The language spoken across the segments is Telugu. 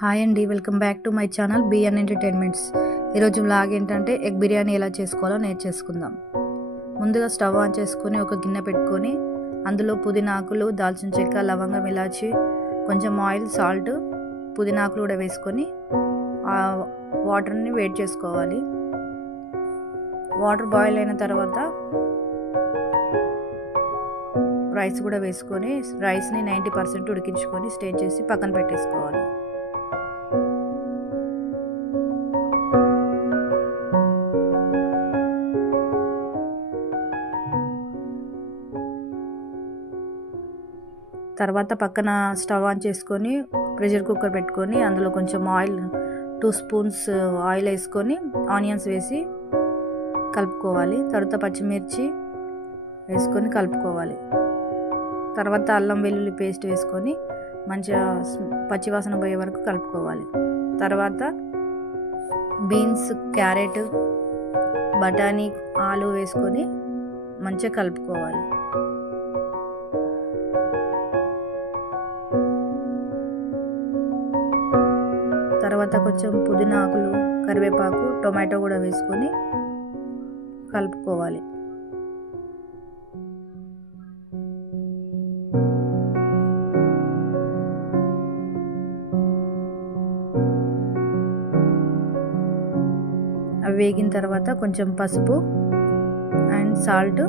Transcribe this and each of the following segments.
హాయ్ అండి welcome back to my channel BN entertainments. ఈరోజు వ్లాగ్ ఏంటంటే ఎగ్ బిర్యానీ ఎలా చేసుకోవాలో నేర్చేసుకుందాం ముందుగా స్టవ్ ఆన్ చేసుకొని ఒక గిన్నె పెట్టుకొని అందులో పుదీనాకులు దాల్చిన చెక్క లవంగం ఇలాచి కొంచెం ఆయిల్ సాల్ట్ పుదీనాకులు కూడా వేసుకొని ఆ వాటర్ని వేడి చేసుకోవాలి. వాటర్ బాయిల్ అయిన తర్వాత రైస్ కూడా వేసుకొని రైస్ని నైంటీ పర్సెంట్ ఉడికించుకొని స్టే చేసి పక్కన పెట్టేసుకోవాలి. తర్వాత పక్కన స్టవ్ ఆన్ చేసుకొని ప్రెషర్ కుక్కర్ పెట్టుకొని అందులో కొంచెం ఆయిల్ టూ స్పూన్స్ ఆయిల్ వేసుకొని ఆనియన్స్ వేసి కలుపుకోవాలి. తర్వాత పచ్చిమిర్చి వేసుకొని కలుపుకోవాలి. తర్వాత అల్లం వెల్లుల్లి పేస్ట్ వేసుకొని మంచిగా పచ్చివాసన పోయే వరకు కలుపుకోవాలి. తర్వాత బీన్స్ క్యారెట్ బఠానీ ఆలు వేసుకొని మంచిగా కలుపుకోవాలి. తర్వాత కొంచెం పుదీనా ఆకులు కరివేపాకు టొమాటో కూడా వేసుకొని కలుపుకోవాలి. అవి వేగిన తర్వాత కొంచెం పసుపు అండ్ సాల్ట్.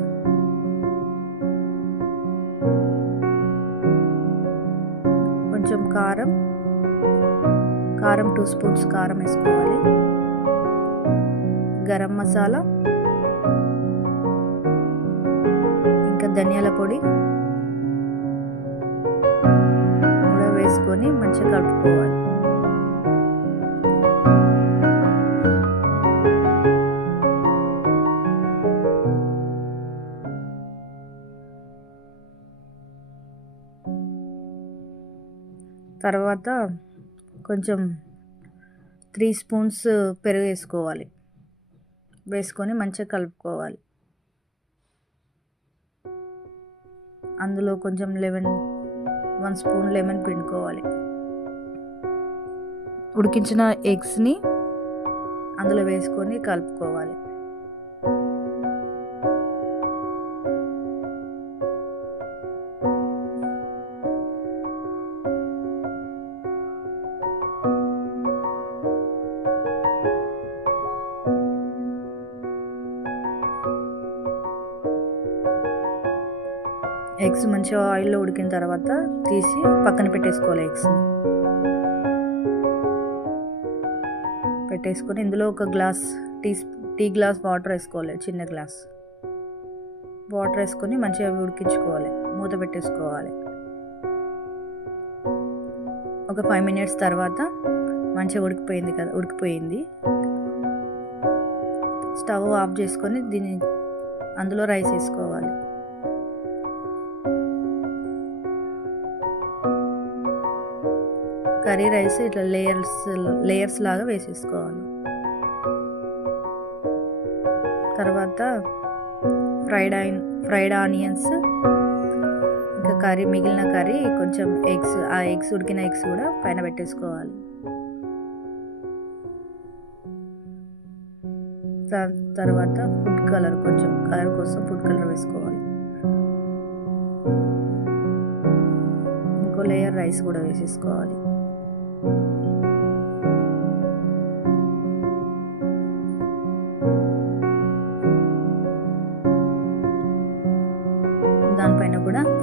కొంచెం కారం. కారం టూ స్పూన్స్ కారం వేసుకోవాలి. గరం మసాలా. ఇంకా ధనియాల పొడి. కూడా వేసుకొని మంచిగా కలుపుకోవాలి. తర్వాత కొంచెం త్రీ స్పూన్స్ పెరుగు వేసుకోవాలి. వేసుకొని మంచిగా కలుపుకోవాలి. అందులో కొంచెం లెమన్ వన్ స్పూన్ లెమన్ పిండుకోవాలి. ఉడికించిన ఎగ్స్ని అందులో వేసుకొని కలుపుకోవాలి. ఎగ్స్ మంచిగా ఆయిల్లో ఉడికిన తర్వాత తీసి పక్కన పెట్టేసుకోవాలి ఎగ్స్ని. పెట్టేసుకొని ఇందులో ఒక glass tea tea glass water వేసుకోవాలి చిన్న గ్లాస్. వాటర్ వేసుకొని మంచిగా ఉడికించుకోవాలి మూత పెట్టేసుకోవాలి. ఒక ఫైవ్ మినిట్స్ తర్వాత మంచిగా ఉడికిపోయింది కదా ఉడికిపోయింది. స్టవ్ ఆఫ్ చేసుకొని దీన్ని అందులో రైస్ వేసుకోవాలి. కర్రీ రైస్ ఇట్లా లేయర్స్ లేయర్స్ లాగా వేసేసుకోవాలి. తర్వాత ఫ్రైడ్ ఆయిన్ ఫ్రైడ్ ఆనియన్స్ ఇంకా కర్రీ మిగిలిన కర్రీ కొంచెం ఎగ్స్ ఆ ఎగ్స్ ఉడికిన ఎగ్స్ కూడా పైన పెట్టేసుకోవాలి. తర్వాత ఫుడ్ కలర్ కొంచెం కలర్ కోసం ఫుడ్ కలర్ వేసుకోవాలి. ఇంకో లేయర్ రైస్ కూడా వేసేసుకోవాలి.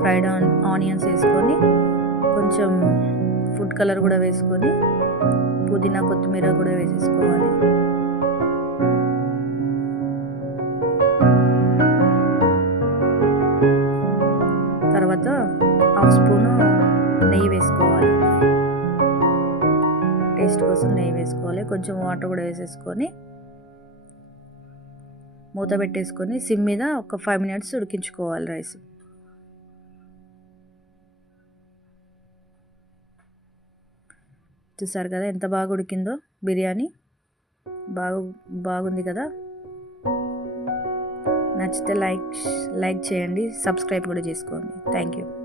ఫ్రైడ్ ఆనియన్స్ వేసుకొని కొంచెం ఫుడ్ కలర్ కూడా వేసుకొని పుదీనా కొత్తిమీర కూడా వేసేసుకోవాలి. తర్వాత హాఫ్ స్పూను నెయ్యి వేసుకోవాలి. టేస్ట్ కోసం నెయ్యి వేసుకోవాలి. కొంచెం వాటర్ కూడా వేసేసుకొని మూత పెట్టేసుకొని సిమ్ మీద ఒక ఫైవ్ మినిట్స్ ఉడికించుకోవాలి రైస్ చూసారు కదా ఎంత బాగా ఉడికిందో బిర్యానీ. బాగా బాగుంది కదా. నచ్చితే లైక్ లైక్ చేయండి సబ్స్క్రైబ్ కూడా చేసుకోండి. Thank you.